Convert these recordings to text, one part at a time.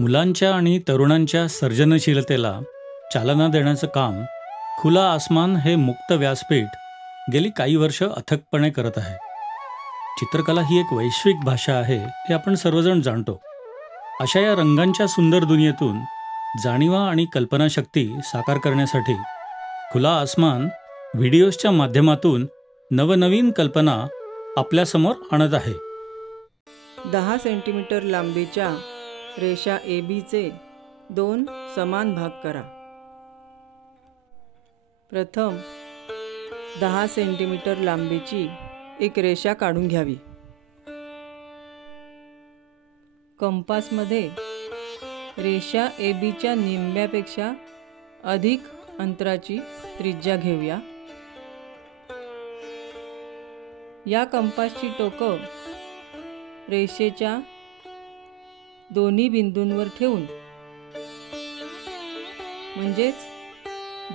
मुलांच्या आणि तरुणांच्या सर्जनशीलतेला चालना देण्याचं काम खुला आसमान हे मुक्त व्यासपीठ गेली काही वर्ष अथकपणे करत आहे. चित्रकला ही एक वैश्विक भाषा आहे हे आपण सर्वजण जाणतो. अशा या रंगांच्या सुंदर दुनियेतून जाणीवा आणि कल्पनाशक्ती साकार करण्यासाठी खुला आसमान व्हिडिओजच्या माध्यमातून नवनवीन कल्पना आपल्यासमोर आणत आहे. 10 सेंटीमीटर लांबीच्या रेषा ABचे 2 समान भाग करा. प्रथम 10 सेंटीमीटर लांबीची एक रेषा काढून घ्यावी. कंपासमध्ये रेषा ABच्या निम्म्यापेक्षा अधिक अंतराची त्रिज्या घेऊया. या कंपासची टोकं रेषेच्या दोन्ही बिंदूंवर ठेवून म्हणजेच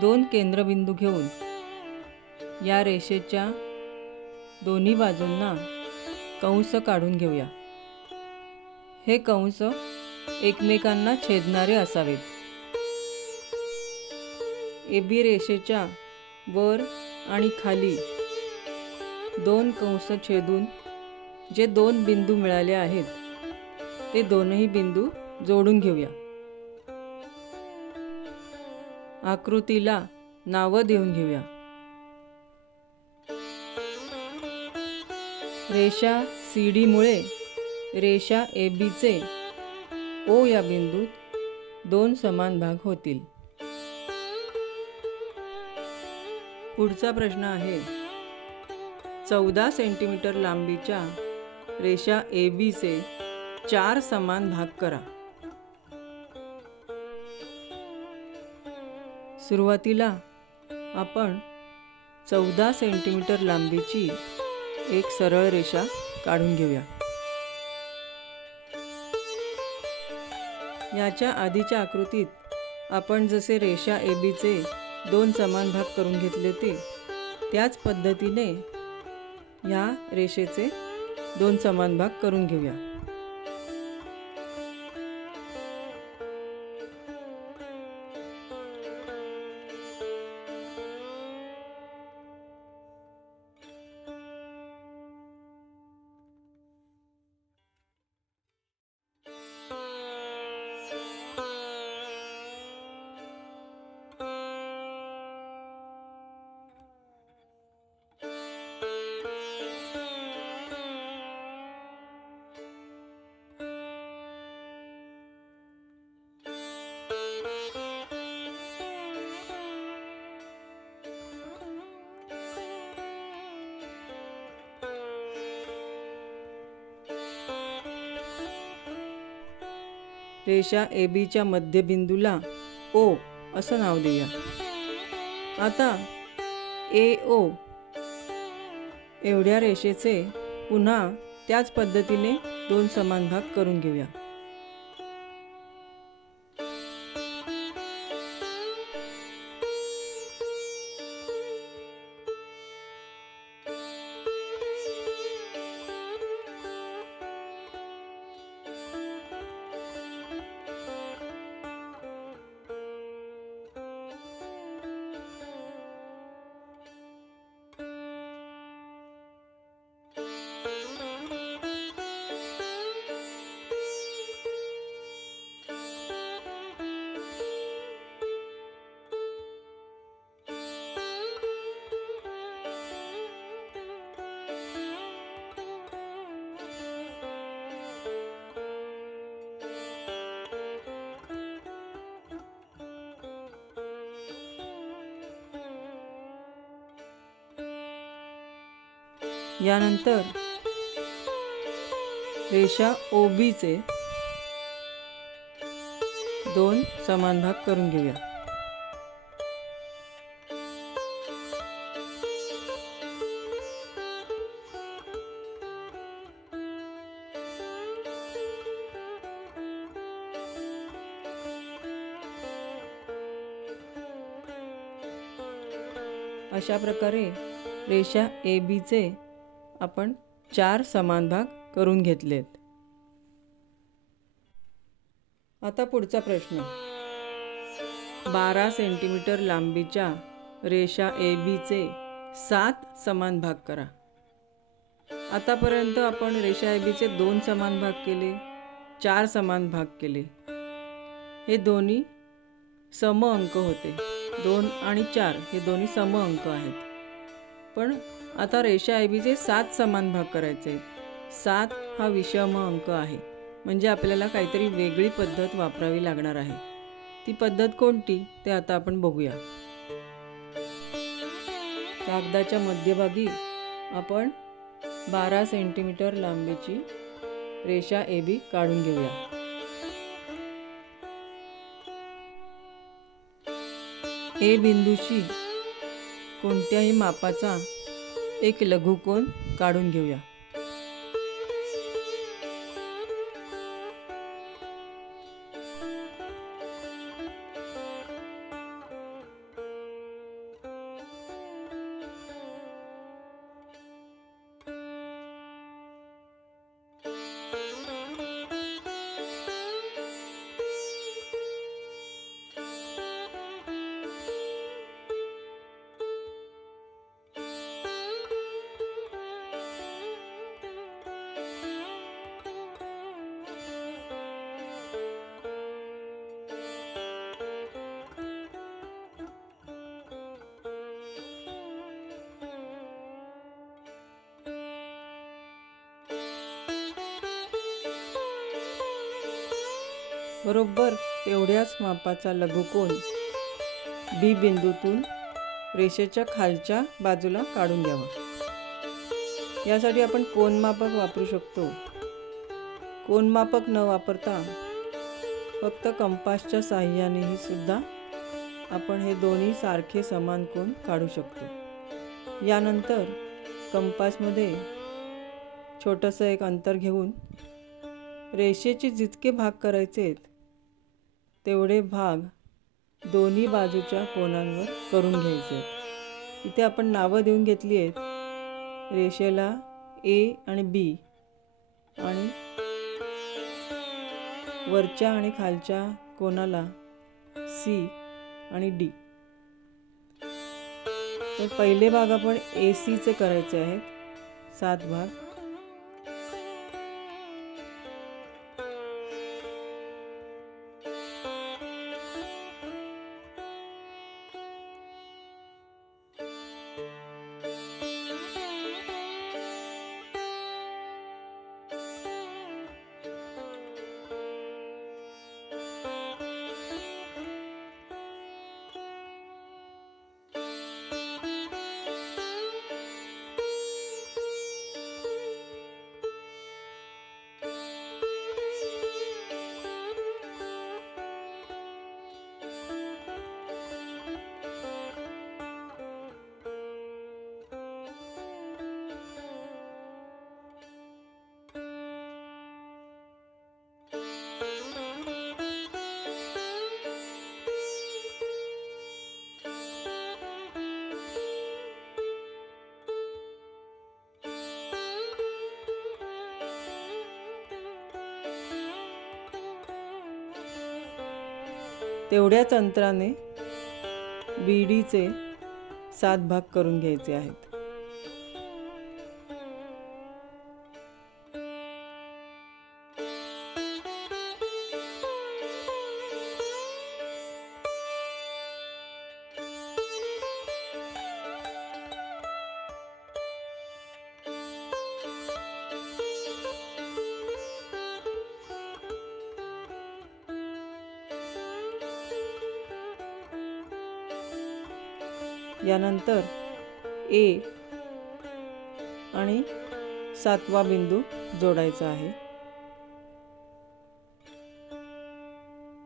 2 केंद्रबिंदू घेऊन या रेषेच्या दोन्ही बाजूंना कंस काढून घेऊया. हे कंस एकमेकांना छेदणारे असावेत. AB रेषेच्या वर आणि खाली 2 कंस छेदून जे 2 बिंदू मिळाले आहेत ते दोनही बिंदू जोडून घेऊया. आकृतीला नावं देऊन घेऊया. रेषा CD मुळे रेषा ABचे O या बिंदूत 2 समान भाग होतील. पुढचा प्रश्न आहे 14 सेंटीमीटर लांबीच्या रेषा ABचे 4 समान भाग करा. सुरुवातीला आपण 14 सेंटीमीटर लांबीची एक सरळ रेषा काढून घेऊया. याच्या आधीच्या आकृतीत आपण जसे रेषा ABचे 2 समान भाग करून घेतले होते त्याच पद्धतीने या रेषेचे 2 समान भाग करून घेऊया. रेषा ABच्या मध्यबिंदूला O असं नाव देऊया. आता AO एवढ्या रेषेचे पुन्हा त्याच पद्धतीने 2 समान भाग करून घेऊया. यानंतर रेषा OBचे 2 समान भाग करून घेऊया. अशा प्रकारे रेषा ABचे आपण 4 समान भाग करून घेतलेत. आता पुढचा प्रश्न, 12 सेंटीमीटर लांबीच्या रेषा ABचे 7 समान भाग करा. आतापर्यंत आपण रेषा ABचे 2 समान भाग केले, 4 समान भाग केले. हे दोन्ही सम अंक होते. 2 आणि 4 हे दोन्ही सम अंक आहेत. पण आता रेषा ABचे 7 समान भाग करायचे. 7 हा विषम अंक आहे, म्हणजे आपल्याला काहीतरी वेगळी पद्धत वापरावी लागणार आहे. ती पद्धत कोणती ते आता आपण बघूया. कागदाच्या मध्यभागी आपण 12 सेंटीमीटर लांबीची रेषा AB काढून घेऊया. A बिंदूशी कोणत्याही मापाचा एक लघुकोन काढून घेऊया. बरोबर तेवढ्याच मापाचा लघुकोन B बिंदूतून रेषेच्या खालच्या बाजूला काढून घ्यावा. यासाठी आपण कोनमापक वापरू शकतो. कोनमापक न वापरता फक्त कंपासच्या साहाय्यानेही सुद्धा आपण हे दोन्ही सारखे समान कोन काढू शकतो. यानंतर कंपासमध्ये छोटंसं एक अंतर घेऊन रेषेचे जितके भाग करायचे आहेत तेवढे भाग दोन्ही बाजूच्या कोनांवर करून घ्यायचे. इथे आपण नावं देऊन घेतली आहेत. रेषेला A आणि B आणि वरच्या आणि खालच्या कोनाला C आणि D. तर पहिले भाग आपण ACचे करायचे आहेत, 7 भाग. तेवढ्याच अंतराने BDचे 7 भाग करून घ्यायचे आहेत. यानंतर A आणि 7वा बिंदू जोडायचा आहे.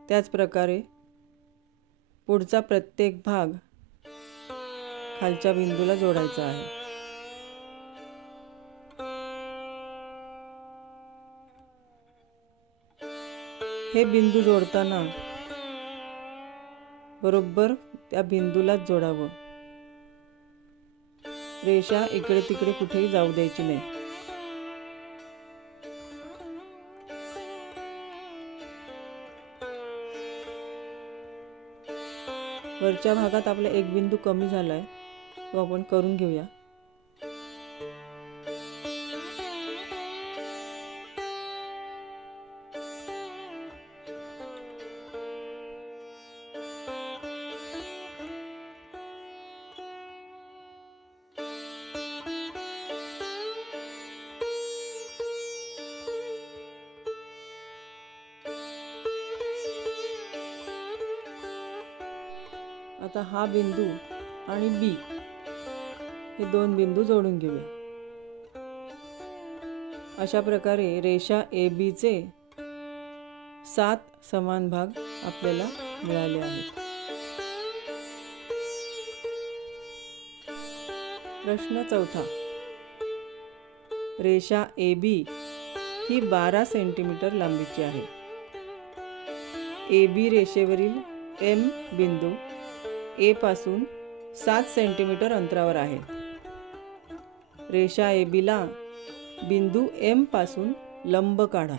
त्याच प्रकारे पुढचा प्रत्येक भाग खालच्या बिंदूला जोडायचा आहे. हे बिंदू जोडताना बरोबर त्या बिंदूलाच जोडावं. रेषा इकडे तिकडे कुठेही जाऊ द्यायची नाही. वरच्या भागात आपला एक बिंदू कमी झाला आहे, तो आपण करून घेऊया. आता हा बिंदू आणि बी हे दोन बिंदू जोडून घेऊया. अशा प्रकारे रेषा ए बीचे 7 समान भाग आपल्याला मिळाले आहेत. प्रश्न चौथा. रेषा ए बी ही 12 सेंटीमीटर लांबीची आहे. ए बी रेषेवरील एम बिंदू ए पासून 7 सेंटीमीटर अंतरावर आहे. रेषा ए बीला बिंदू एम पासून लंब काढा.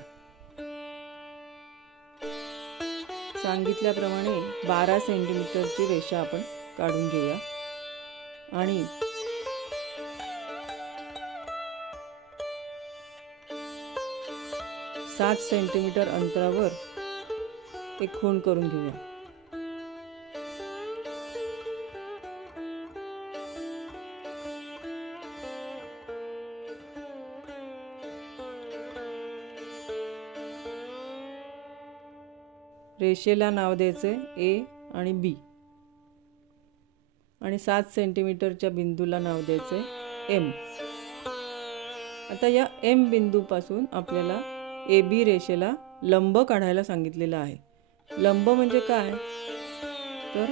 सांगितल्याप्रमाणे 12 सेंटीमीटरची रेषा आपण काढून घेऊया आणि सात सेंटीमीटर अंतरावर एक खूण करून घेऊया. रेषेला नाव द्यायचे ए आणि बी आणि 7 सेंटीमीटरच्या बिंदूला नाव द्यायचे एम. आता या एम बिंदूपासून आपल्याला ए बी रेषेला लंब काढायला सांगितलेलं आहे. लंब म्हणजे काय? तर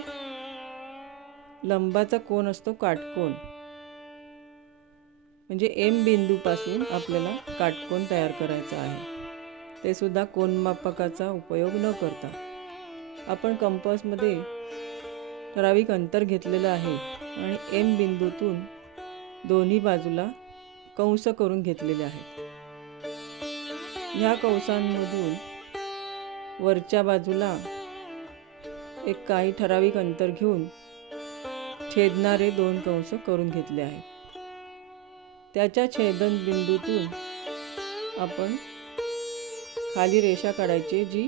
लंबाचा कोन असतो काटकोन. म्हणजे एम बिंदूपासून आपल्याला काटकोन तयार करायचा आहे. ते सुद्धा कोनमापकाचा उपयोग न करता आपण कंपासमध्ये ठराविक अंतर घेतलेलं आहे आणि एम बिंदूतून दोन्ही बाजूला कंस करून घेतलेले आहेत. ह्या कंसांमधून वरच्या बाजूला एक काही ठराविक अंतर घेऊन छेदणारे 2 कंस करून घेतले आहेत. त्याच्या छेदन बिंदूतून आपण खाली रेषा काढायची जी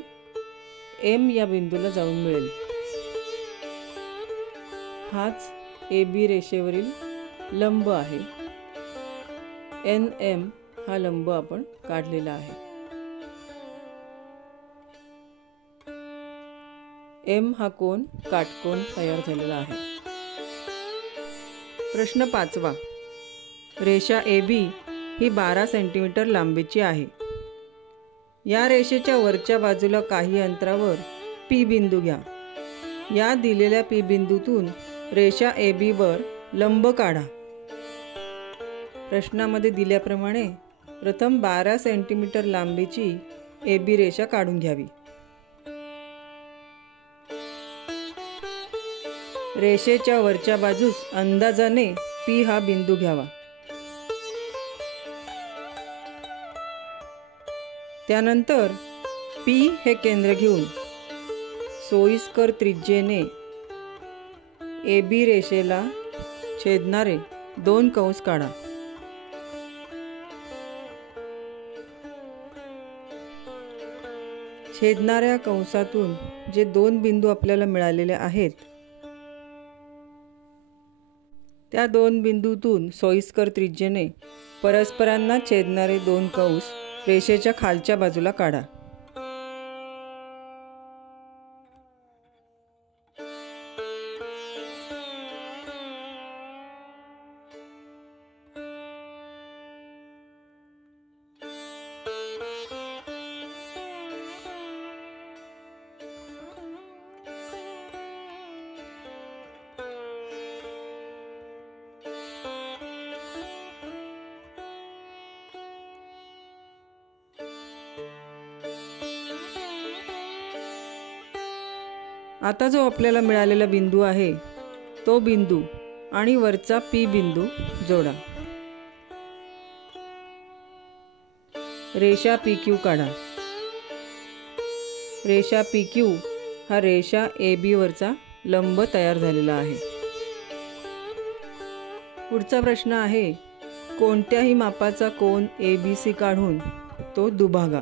एम या बिंदूला जाऊन मिळेल. हाच ए बी रेषेवरील लंब आहे. एन एम हा लंब आपण काढलेला आहे. एम हा कोन काटकोन तयार झालेला आहे. प्रश्न 5वा. रेषा ए बी ही 12 सेंटीमीटर लांबीची आहे. या रेषेच्या वरच्या बाजूला काही अंतरावर पी बिंदू घ्या. या दिलेल्या पी बिंदूतून रेषा ए बी वर लंब काढा. प्रश्नामध्ये दिल्याप्रमाणे प्रथम 12 सेंटीमीटर लांबीची ए बी रेषा काढून घ्यावी. रेषेच्या वरच्या बाजूस अंदाजाने पी हा बिंदू घ्यावा. त्यानंतर पी हे केंद्र घेऊन सोयीस्कर त्रिज्येने ए बी रेषेला छेदणारे 2 कंस काढा. छेदणाऱ्या कंसातून जे 2 बिंदू आपल्याला मिळालेले आहेत त्या 2 बिंदूतून सोयीस्कर त्रिज्येने परस्परांना छेदणारे 2 कंस रेषेच्या खालच्या बाजूला काढा. आता जो आपल्याला मिळालेला बिंदू आहे तो बिंदू आणि वरचा पी बिंदू जोडा. रेषा पी क्यू काढा. रेषा पी क्यू हा रेषा ए बी वरचा लंब तयार झालेला आहे. पुढचा प्रश्न आहे, कोणत्याही मापाचा कोन ABC काढून तो दुभागा.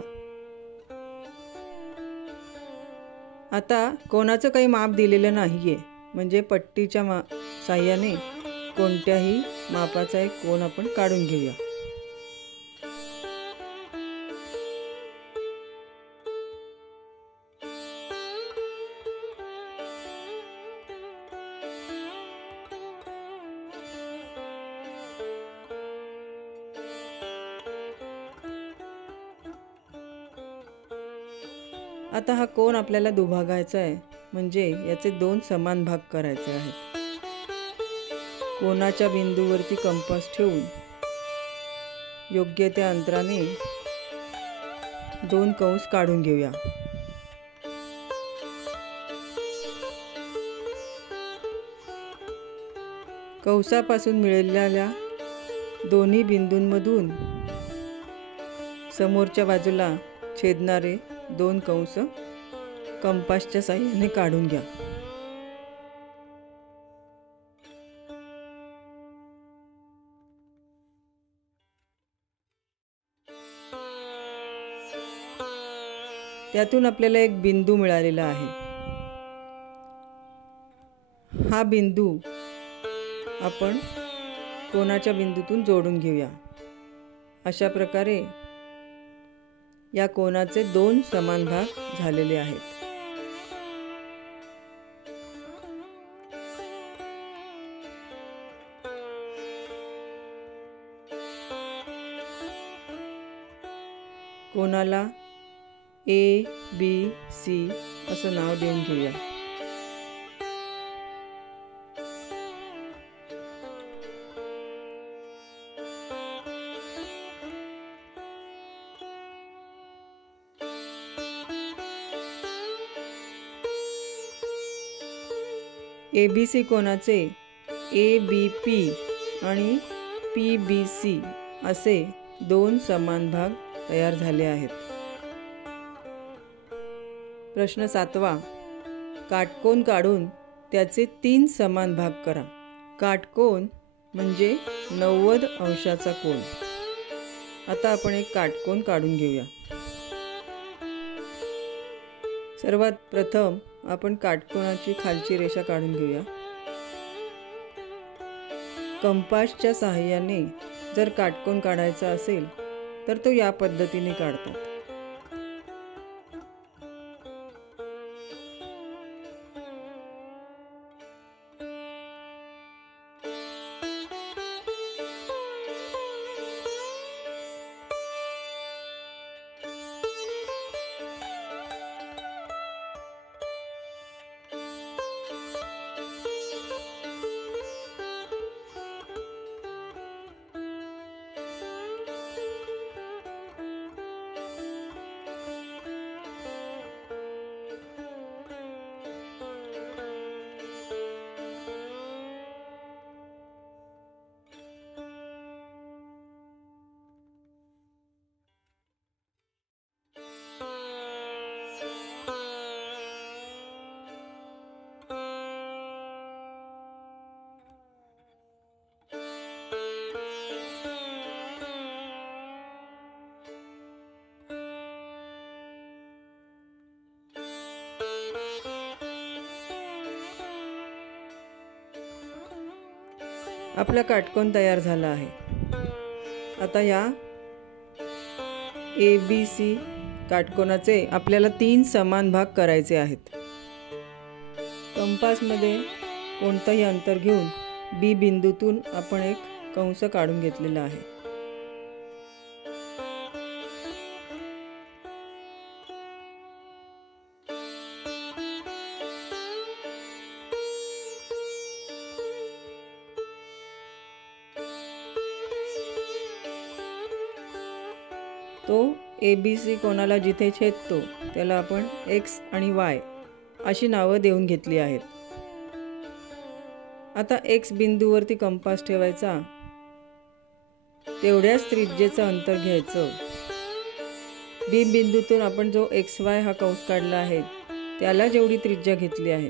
आता कोणाचं काही माप दिलेलं नाही आहे, म्हणजे पट्टीच्या साह्याने कोणत्याही मापाचा एक कोन आपण काढून घेऊया. आता हा कोन आपल्याला दुभागायचा आहे, म्हणजे याचे 2 समान भाग करायचे आहेत. कोनाच्या बिंदूवरती कंपास ठेवून योग्य त्या अंतराने 2 कंस काढून घेऊया. कंसापासून मिळालेल्या दोन्ही बिंदूंमधून समोरच्या बाजूला छेदणारे 2 कंस कंपासच्या साहाय्याने काढून घ्या. त्यातून आपल्याला एक बिंदू मिळालेला आहे. हा बिंदू आपण कोनाच्या बिंदूतून जोडून घेऊया. अशा प्रकारे या कोनाचे 2 समान भाग झालेले आहेत. कोनाला ABC असं नाव देऊन घेऊया. ABC कोनाचे ABP आणि PBC असे 2 समान भाग तयार झाले आहेत. प्रश्न 7वा, काटकोन काढून त्याचे 3 समान भाग करा. काटकोन म्हणजे 90 अंशाचा कोन. आता आपण एक काटकोन काढून घेऊया. सर्वात प्रथम आपण काटकोनाची खालची रेषा काढून घेऊया. कंपासच्या साहाय्याने जर काटकोन काढायचा असेल तर तो या पद्धतीने काढतात. आपला काटकोन तयार झाला आहे. आता या ABC काटकोनाचे आपल्याला 3 समान भाग करायचे आहेत. कंपासमध्ये कोणतंही अंतर घेऊन B बिंदूतून आपण एक कंस काढून घेतलेला आहे. तो ABC कोनाला जिथे छेदतो त्याला आपण X आणि Y अशी नावं देऊन घेतली आहेत. आता X बिंदूवरती कंपास ठेवायचा, तेवढ्याच त्रिज्येचं अंतर घ्यायचं. B बिंदूतून आपण जो XY हा कंस काढला आहे त्याला जेवढी त्रिज्या घेतली आहे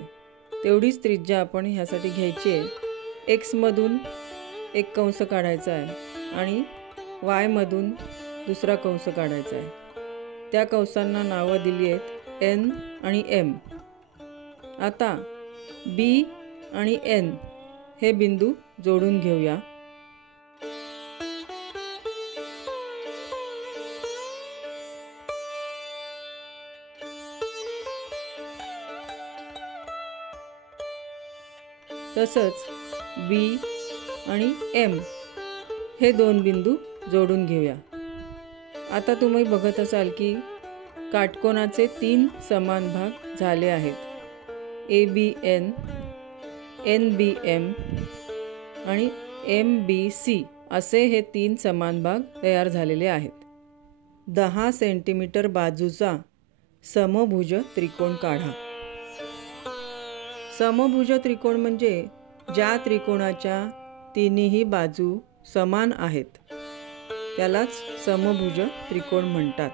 तेवढीच त्रिज्या आपण ह्यासाठी घ्यायची आहे. एक्समधून एक कंस काढायचा आहे आणि वायमधून दुसरा कंस काढायचा आहे. त्या कंसांना नावं दिली आहेत एन आणि एम. आता बी आणि एन हे बिंदू जोडून घेऊया. तसंच बी आणि एम हे दोन बिंदू जोडून घेऊया. आता तुम्ही बघत असाल की काटकोनाचे 3 समान भाग झाले आहेत. A B N, N B M आणि एम बी सी असे हे 3 समान भाग तयार झालेले आहेत. 10 सेंटीमीटर बाजूचा समभुज त्रिकोण काढा. समभुज त्रिकोण म्हणजे ज्या त्रिकोणाच्या तिन्ही बाजू समान आहेत त्यालाच समभुज त्रिकोण म्हणतात.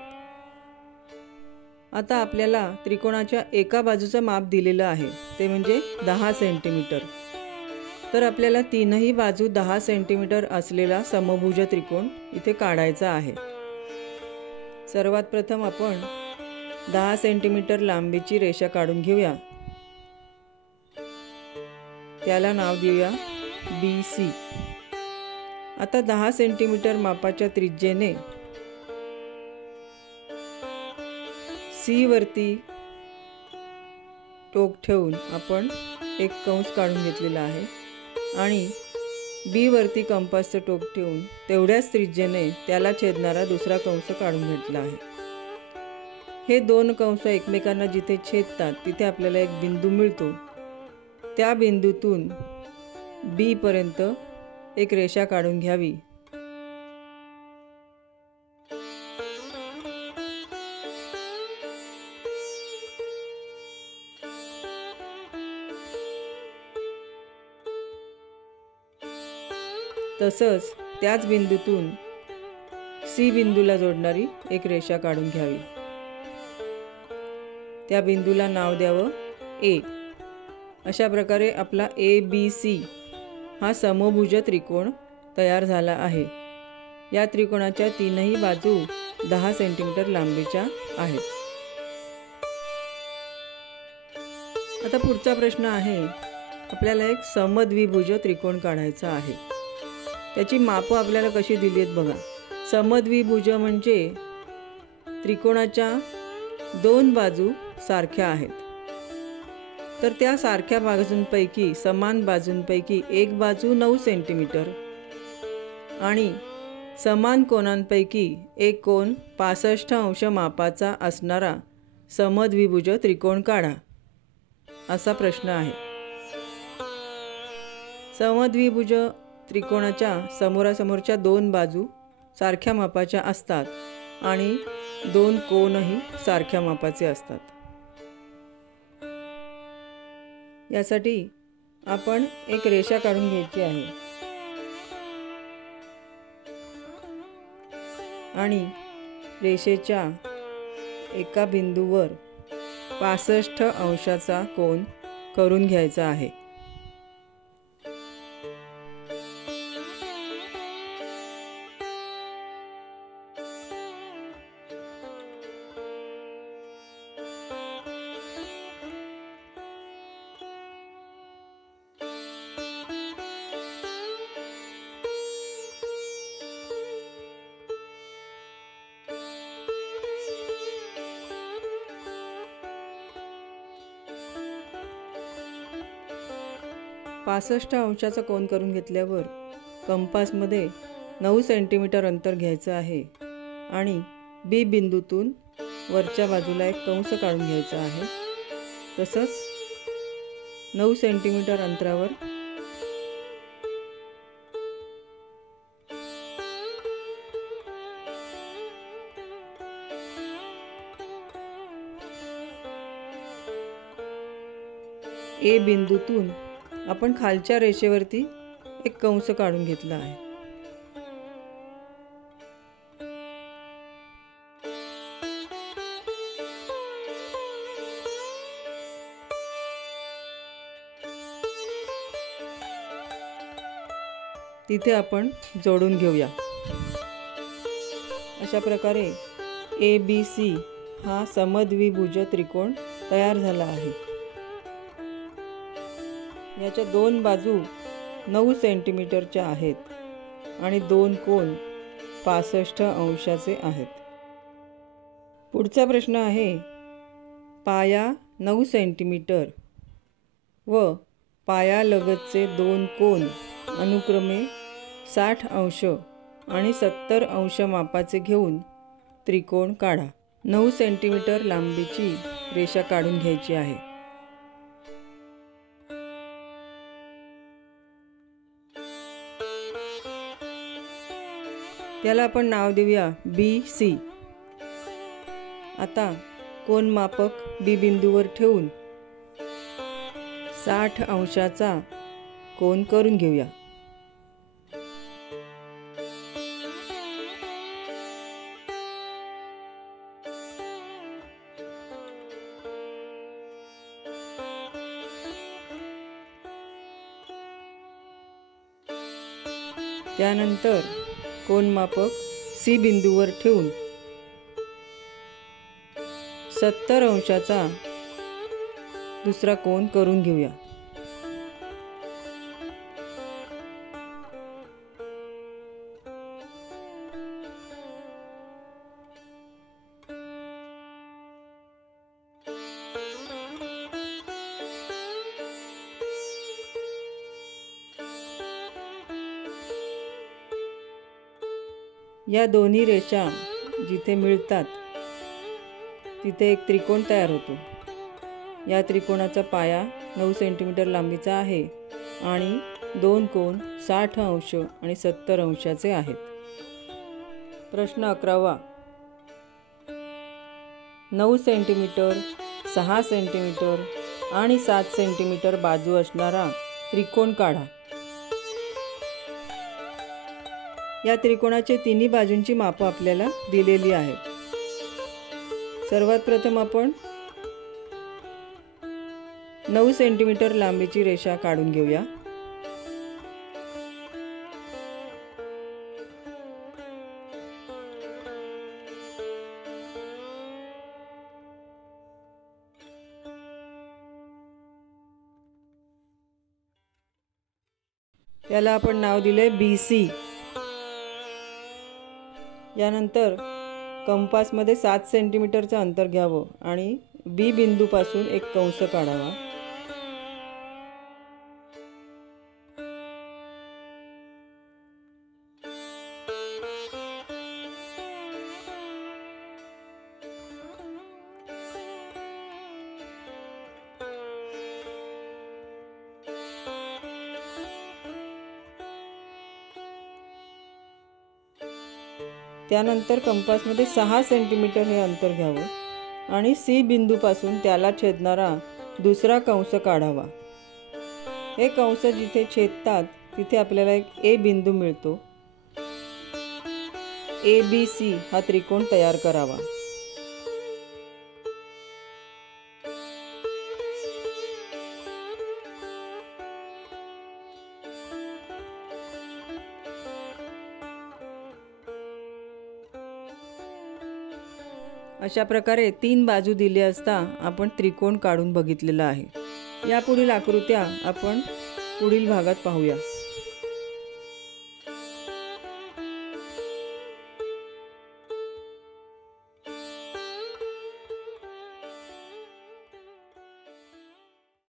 आता आपल्याला त्रिकोणाच्या एका बाजूचं माप दिलेलं आहे ते म्हणजे 10 सेंटीमीटर. तर आपल्याला तीनही बाजू 10 सेंटीमीटर असलेला समभुज त्रिकोण इथे काढायचा आहे. सर्वात प्रथम आपण 10 सेंटीमीटर लांबीची रेषा काढून घेऊया. त्याला नाव देऊया BC. आता 10 सेंटीमीटर मापाच्या त्रिज्येने C वरती टोक ठेवून आपण एक कंस काढून घेतलेला आहे आणि B वरती कंपासचं टोक ठेवून तेवढ्याच त्रिज्येने त्याला छेदणारा दुसरा कंस काढून घेतला आहे. हे दोन कंस एकमेकांना जिथे छेदतात तिथे आपल्याला एक बिंदू मिळतो. त्या बिंदूतून B पर्यंत एक रेषा काढून घ्यावी. तसंच त्याच बिंदूतून C बिंदूला जोडणारी एक रेषा काढून घ्यावी. त्या बिंदूला नाव द्यावं A. अशा प्रकारे आपला ABC हा समभुज त्रिकोण तयार झाला आहे. या त्रिकोणाच्या तीनही बाजू 10 सेंटीमीटर लांबीच्या आहेत. आता पुढचा प्रश्न आहे, आपल्याला एक समद्विभुज त्रिकोण काढायचा आहे. त्याची मापं आपल्याला कशी दिली आहेत बघा. समद्विभुज म्हणजे त्रिकोणाच्या 2 बाजू सारख्या आहेत. तर त्या सारख्या बाजूंपैकी समान बाजूंपैकी एक बाजू 9 सेंटीमीटर आणि समान कोनांपैकी एक कोन 65 अंश मापाचा असणारा समद्विभुज त्रिकोण काढा, असा प्रश्न आहे. समद्विभुज त्रिकोणाच्या समोरासमोरच्या 2 बाजू सारख्या मापाच्या असतात आणि 2 कोनही सारख्या मापाचे असतात. यासाठी आपण एक रेषा काढून घ्यायची आहे आणि रेषेच्या एका बिंदूवर 65 अंशाचा कोन करून घ्यायचा आहे. पासष्ट अंशाचा कोन करून घेतल्यावर कंपासमध्ये 9 सेंटीमीटर अंतर घ्यायचं आहे आणि बी बिंदूतून वरच्या बाजूला एक कंस काढून घ्यायचा आहे. तसंच 9 सेंटीमीटर अंतरावर ए बिंदूतून आपण खालच्या रेषेवरती एक कंस काढून घेतला आहे. तिथे आपण जोडून घेऊया। अशा प्रकारे ABC हा समद्विभुज त्रिकोण तयार झाला आहे। याच्या दोन बाजू 9 सेंटीमीटरच्या आहेत आणि दोन कोन 65 अंशाचे आहेत। पुढचा प्रश्न आहे, पाया 9 सेंटीमीटर व पायालगतचे दोन कोन अनुक्रमे 60 अंश आणि 70 अंश मापाचे घेऊन त्रिकोण काढा। 9 सेंटीमीटर लांबीची रेषा काढून घ्यायची आहे। त्याला आपण नाव देऊया BC। आता कोनमापक B बिंदूवर ठेवून 60 अंशाचा कोन करून घेऊया। त्यानंतर कोनमापक C बिंदूवर ठेवून 70 अंशाचा दुसरा कोन करून घेऊया। या दोन्ही रेषा जिथे मिळतात तिथे एक त्रिकोण तयार होतो। या त्रिकोणाचा पाया 9 सेंटीमीटर लांबीचा आहे आणि दोन कोन 60 अंश आणि 70 अंशाचे आहेत। प्रश्न 11वा, 9 सेंटीमीटर, 6 सेंटीमीटर आणि 7 सेंटीमीटर बाजू असणारा त्रिकोण काढा। या त्रिकोणाचे तिन्ही बाजूंची मापं आपल्याला दिलेली आहेत। सर्वात प्रथम आपण 9 सेंटीमीटर लांबीची रेषा काढून घेऊया। त्याला आपण नाव दिले BC। यानंतर कंपासमध्ये 7 सेंटीमीटरचं अंतर घ्यावं आणि B बिंदूपासून एक कंस काढावा। त्यानंतर कंपासमध्ये 6 सेंटीमीटर हे अंतर घ्यावं आणि C बिंदूपासून त्याला छेदणारा दुसरा कंस काढावा। हे कंस जिथे छेदतात तिथे आपल्याला एक A बिंदू मिळतो। ABC हा त्रिकोण तयार करावा। अशा प्रकारे 3 बाजू दिले असता आपण त्रिकोण काढून बघितलेला आहे। यापुढील आकृत्या आपण पुढील भागात पाहूया।